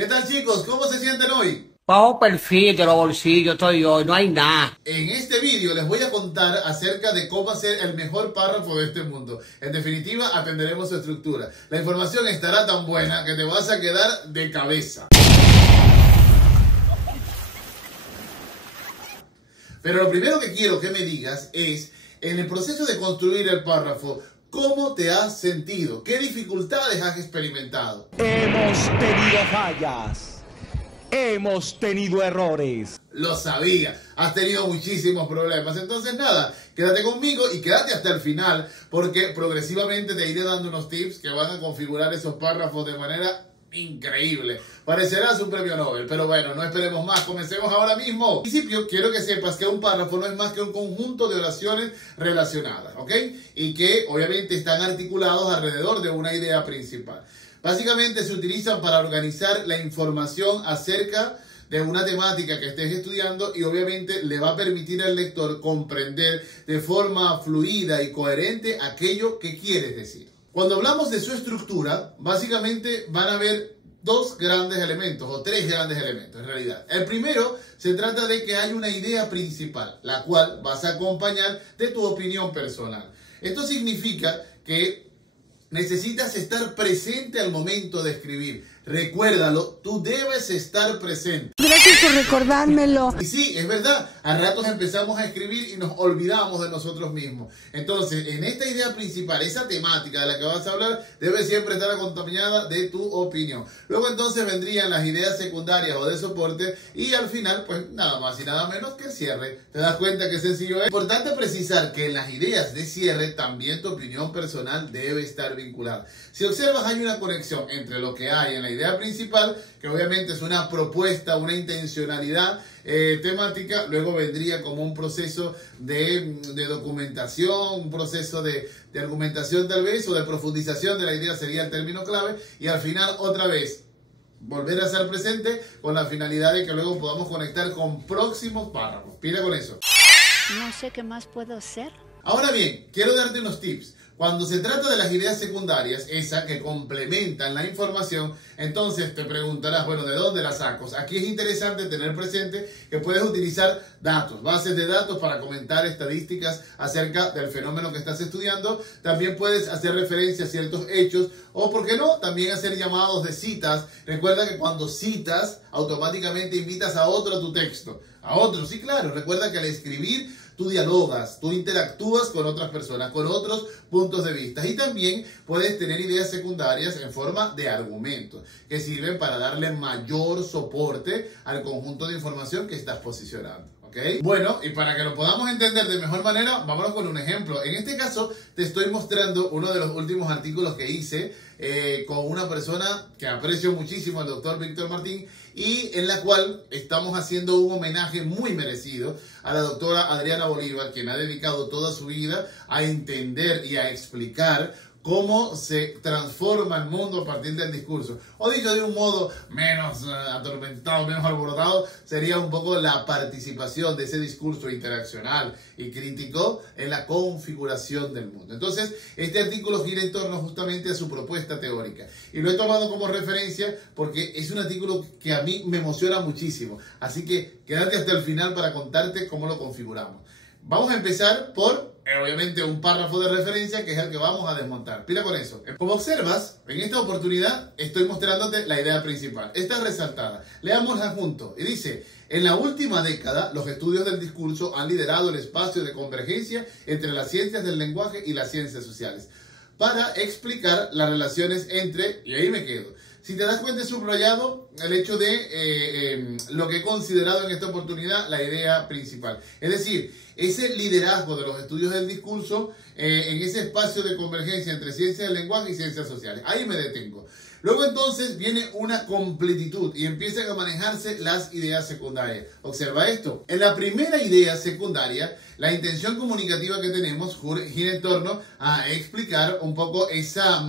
¿Qué tal, chicos? ¿Cómo se sienten hoy? Bajo perfil de los bolsillos estoy hoy, no hay nada. En este vídeo les voy a contar acerca de cómo hacer el mejor párrafo de este mundo. En definitiva, atenderemos su estructura. La información estará tan buena que te vas a quedar de cabeza. Pero lo primero que quiero que me digas es, en el proceso de construir el párrafo, ¿cómo te has sentido? ¿Qué dificultades has experimentado? Hemos tenido fallas. Hemos tenido errores. Lo sabía, has tenido muchísimos problemas. Entonces nada, quédate conmigo y quédate hasta el final, porque progresivamente te iré dando unos tips que van a configurar esos párrafos de manera increíble. Parecerás un premio Nobel, pero bueno, no esperemos más, comencemos ahora mismo. En principio, quiero que sepas que un párrafo no es más que un conjunto de oraciones relacionadas, ¿ok? Y que obviamente están articulados alrededor de una idea principal. Básicamente se utilizan para organizar la información acerca de una temática que estés estudiando y obviamente le va a permitir al lector comprender de forma fluida y coherente aquello que quieres decir. Cuando hablamos de su estructura, básicamente van a haber dos grandes elementos, o tres grandes elementos en realidad. El primero se trata de que hay una idea principal, la cual vas a acompañar de tu opinión personal. Esto significa que necesitas estar presente al momento de escribir. Recuérdalo, tú debes estar presente. Gracias por recordármelo. Y sí, es verdad, a ratos empezamos a escribir y nos olvidamos de nosotros mismos. Entonces, en esta idea principal, esa temática de la que vas a hablar, debe siempre estar acompañada de tu opinión. Luego entonces vendrían las ideas secundarias o de soporte y al final, pues nada más y nada menos que el cierre. ¿Te das cuenta qué sencillo es? Importante precisar que en las ideas de cierre también tu opinión personal debe estar vinculada. Si observas, hay una conexión entre lo que hay en la idea principal, que obviamente es una propuesta, una intencionalidad temática, luego vendría como un proceso de documentación, un proceso de argumentación tal vez, o de profundización de la idea sería el término clave, y al final otra vez volver a ser presente con la finalidad de que luego podamos conectar con próximos párrafos. Pila con eso. No sé qué más puedo hacer. Ahora bien, quiero darte unos tips. Cuando se trata de las ideas secundarias, esas que complementan la información, entonces te preguntarás, bueno, ¿de dónde las saco? Aquí es interesante tener presente que puedes utilizar datos, bases de datos para comentar estadísticas acerca del fenómeno que estás estudiando. También puedes hacer referencia a ciertos hechos o, ¿por qué no?, también hacer llamados de citas. Recuerda que cuando citas, automáticamente invitas a otro a tu texto. A otro, sí, claro. Recuerda que al escribir tú dialogas, tú interactúas con otras personas, con otros puntos de vista. Y también puedes tener ideas secundarias en forma de argumentos que sirven para darle mayor soporte al conjunto de información que estás posicionando. ¿Okay? Bueno, y para que lo podamos entender de mejor manera, vámonos con un ejemplo. En este caso, te estoy mostrando uno de los últimos artículos que hice con una persona que aprecio muchísimo, el doctor Víctor Martín, y en la cual estamos haciendo un homenaje muy merecido a la doctora Adriana Bolívar, quien ha dedicado toda su vida a entender y a explicar cómo se transforma el mundo a partir del discurso. O dicho de un modo menos atormentado, menos alborotado, sería un poco la participación de ese discurso interaccional y crítico en la configuración del mundo. Entonces, este artículo gira en torno justamente a su propuesta teórica. Y lo he tomado como referencia porque es un artículo que a mí me emociona muchísimo. Así que quédate hasta el final para contarte cómo lo configuramos. Vamos a empezar por, obviamente, un párrafo de referencia que es el que vamos a desmontar. Pila con eso. Como observas, en esta oportunidad estoy mostrándote la idea principal. Esta es resaltada. Leámosla juntos. Y dice: en la última década, los estudios del discurso han liderado el espacio de convergencia entre las ciencias del lenguaje y las ciencias sociales para explicar las relaciones entre, y ahí me quedo. Si te das cuenta, he subrayado el hecho de lo que he considerado en esta oportunidad la idea principal. Es decir, ese liderazgo de los estudios del discurso en ese espacio de convergencia entre ciencias del lenguaje y ciencias sociales. Ahí me detengo. Luego entonces viene una completitud y empiezan a manejarse las ideas secundarias. Observa esto. En la primera idea secundaria, la intención comunicativa que tenemos gira en torno a explicar un poco esa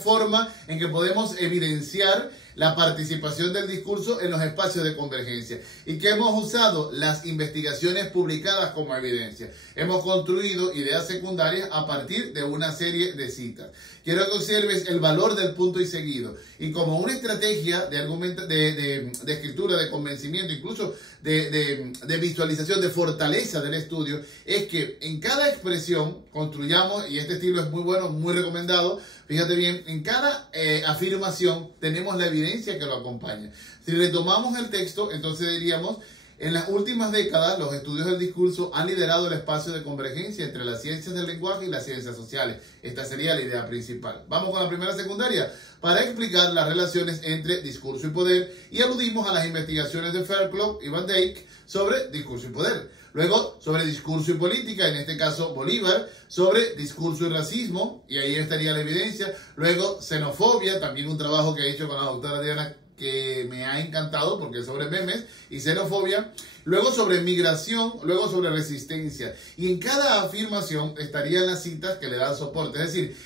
forma en que podemos evidenciar la participación del discurso en los espacios de convergencia y que hemos usado las investigaciones publicadas como evidencia. Hemos construido ideas secundarias a partir de una serie de citas. Quiero que observes el valor del punto y seguido y como una estrategia de escritura, de convencimiento, incluso de visualización, de fortaleza del estudio, es que en cada expresión construyamos, y este estilo es muy bueno, muy recomendado, fíjate bien, en cada afirmación tenemos la evidencia que lo acompaña. Si retomamos el texto, entonces diríamos: en las últimas décadas, los estudios del discurso han liderado el espacio de convergencia entre las ciencias del lenguaje y las ciencias sociales. Esta sería la idea principal. Vamos con la primera secundaria, para explicar las relaciones entre discurso y poder, y aludimos a las investigaciones de Fairclough y Van Dyck sobre discurso y poder. Luego, sobre discurso y política, en este caso Bolívar, sobre discurso y racismo, y ahí estaría la evidencia. Luego, xenofobia, también un trabajo que he hecho con la doctora Diana, que me ha encantado porque es sobre memes y xenofobia. Luego sobre migración, luego sobre resistencia. Y en cada afirmación estarían las citas que le dan soporte. Es decir,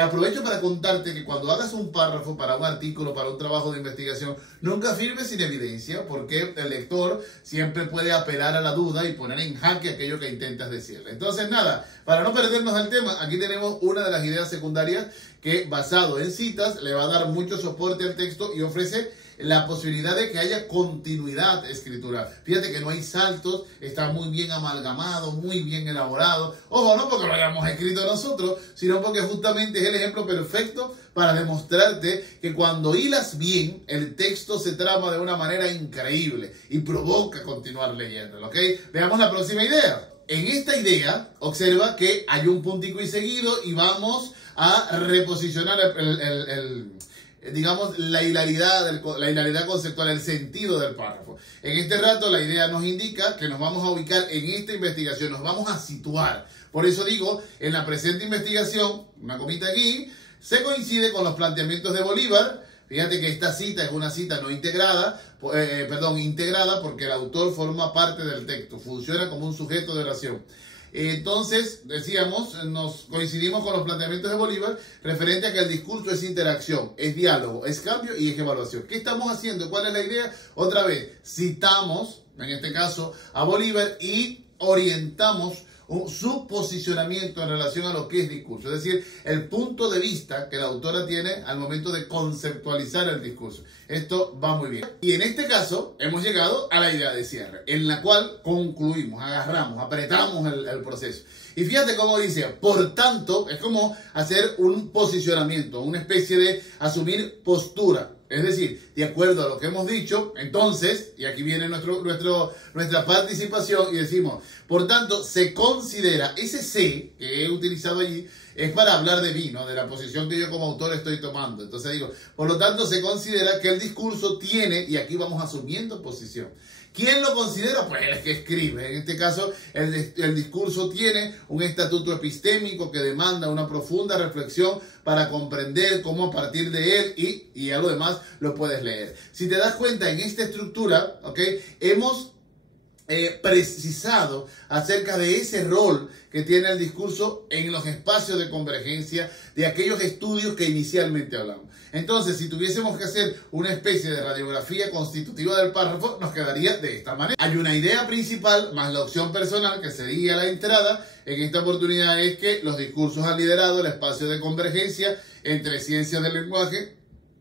aprovecho para contarte que cuando hagas un párrafo para un artículo, para un trabajo de investigación, nunca firmes sin evidencia, porque el lector siempre puede apelar a la duda y poner en jaque aquello que intentas decirle. Entonces, nada, para no perdernos el tema, aquí tenemos una de las ideas secundarias que, basado en citas, le va a dar mucho soporte al texto y ofrece la posibilidad de que haya continuidad escritural. Fíjate que no hay saltos, está muy bien amalgamado, muy bien elaborado. Ojo, no porque lo hayamos escrito nosotros, sino porque justamente es el ejemplo perfecto para demostrarte que cuando hilas bien, el texto se trama de una manera increíble y provoca continuar leyéndolo, ¿ok? Veamos la próxima idea. En esta idea, observa que hay un puntico y seguido y vamos a reposicionar digamos, la hilaridad conceptual, el sentido del párrafo. En este rato la idea nos indica que nos vamos a ubicar en esta investigación, nos vamos a situar. Por eso digo, en la presente investigación, una comita aquí, se coincide con los planteamientos de Bolívar. Fíjate que esta cita es una cita no integrada, integrada porque el autor forma parte del texto, funciona como un sujeto de oración. Entonces, decíamos, nos coincidimos con los planteamientos de Bolívar referente a que el discurso es interacción, es diálogo, es cambio y es evaluación. ¿Qué estamos haciendo? ¿Cuál es la idea? Otra vez, citamos, en este caso, a Bolívar y orientamos su posicionamiento en relación a lo que es discurso, es decir, el punto de vista que la autora tiene al momento de conceptualizar el discurso. Esto va muy bien. Y en este caso hemos llegado a la idea de cierre, en la cual concluimos, agarramos, apretamos el proceso. Y fíjate cómo dice, por tanto, es como hacer un posicionamiento, una especie de asumir postura. Es decir, de acuerdo a lo que hemos dicho, entonces, y aquí viene nuestra participación y decimos, por tanto, se considera, ese se que he utilizado allí, es para hablar de mí, ¿no? De la posición que yo como autor estoy tomando. Entonces digo, por lo tanto, se considera que el discurso tiene, y aquí vamos asumiendo posición. ¿Quién lo considera? Pues el que escribe. En este caso, el discurso tiene un estatuto epistémico que demanda una profunda reflexión para comprender cómo a partir de él y ya lo demás lo puedes leer. Si te das cuenta, en esta estructura, ¿ok? Hemos precisado acerca de ese rol que tiene el discurso en los espacios de convergencia de aquellos estudios que inicialmente hablamos. Entonces, si tuviésemos que hacer una especie de radiografía constitutiva del párrafo, nos quedaría de esta manera. Hay una idea principal más la opción personal que sería la entrada. En esta oportunidad es que los discursos han liderado el espacio de convergencia entre ciencias del lenguaje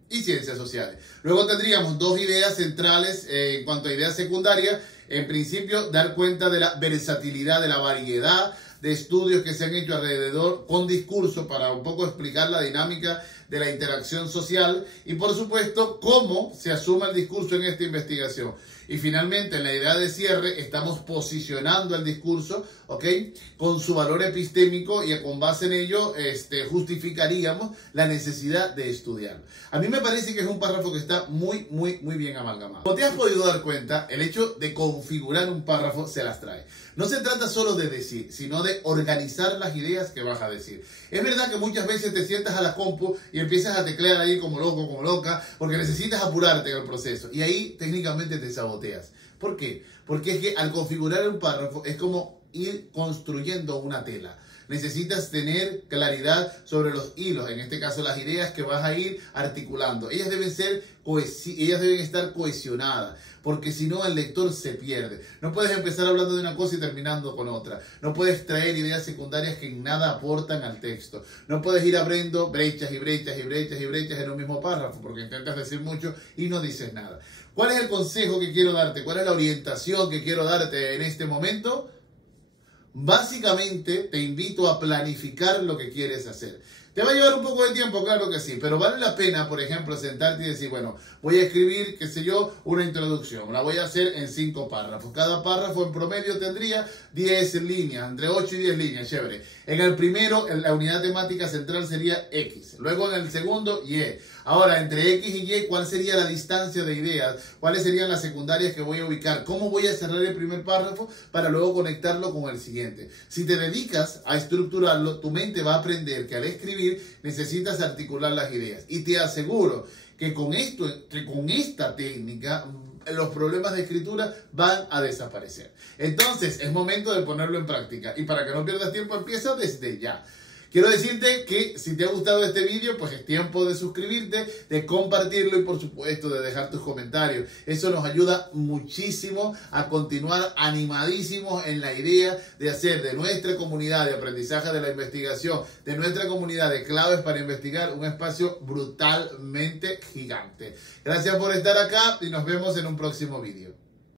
y ciencias sociales. Luego tendríamos dos ideas centrales en cuanto a ideas secundarias. En principio, dar cuenta de la versatilidad, de la variedad de estudios que se han hecho alrededor con discurso para un poco explicar la dinámica de la interacción social y, por supuesto, cómo se asume el discurso en esta investigación. Y finalmente, en la idea de cierre, estamos posicionando el discurso, ¿ok? Con su valor epistémico y con base en ello justificaríamos la necesidad de estudiarlo. A mí me parece que es un párrafo que está muy bien amalgamado. Como te has podido dar cuenta, el hecho de configurar un párrafo se las trae. No se trata solo de decir, sino de organizar las ideas que vas a decir. Es verdad que muchas veces te sientas a la compu y empiezas a teclear ahí como loco, como loca, porque necesitas apurarte en el proceso. Y ahí técnicamente te saboteas. ¿Por qué? Porque es que al configurar un párrafo es como ir construyendo una tela. necesitas tener claridad sobre los hilos, en este caso las ideas que vas a ir articulando. Ellas deben estar cohesionadas, porque si no el lector se pierde. No puedes empezar hablando de una cosa y terminando con otra. No puedes traer ideas secundarias que en nada aportan al texto. No puedes ir abriendo brechas y brechas y brechas y brechas en un mismo párrafo, porque intentas decir mucho y no dices nada. ¿Cuál es el consejo que quiero darte? ¿Cuál es la orientación que quiero darte en este momento? Básicamente te invito a planificar lo que quieres hacer. ¿Te va a llevar un poco de tiempo? Claro que sí, pero vale la pena, por ejemplo, sentarte y decir, bueno, voy a escribir, qué sé yo, una introducción. La voy a hacer en 5 párrafos. Cada párrafo en promedio tendría 10 líneas, entre 8 y 10 líneas, chévere. En el primero, en la unidad temática central sería X. Luego en el segundo, Y. Ahora, entre X y Y, ¿cuál sería la distancia de ideas? ¿Cuáles serían las secundarias que voy a ubicar? ¿Cómo voy a cerrar el primer párrafo para luego conectarlo con el siguiente? Si te dedicas a estructurarlo, tu mente va a aprender que al escribir necesitas articular las ideas. Y te aseguro que con esta técnica, los problemas de escritura van a desaparecer. Entonces, es momento de ponerlo en práctica. Y para que no pierdas tiempo, empieza desde ya. Quiero decirte que si te ha gustado este vídeo, pues es tiempo de suscribirte, de compartirlo y por supuesto de dejar tus comentarios. Eso nos ayuda muchísimo a continuar animadísimos en la idea de hacer de nuestra comunidad de aprendizaje de la investigación, de nuestra comunidad de claves para investigar, un espacio brutalmente gigante. Gracias por estar acá y nos vemos en un próximo vídeo.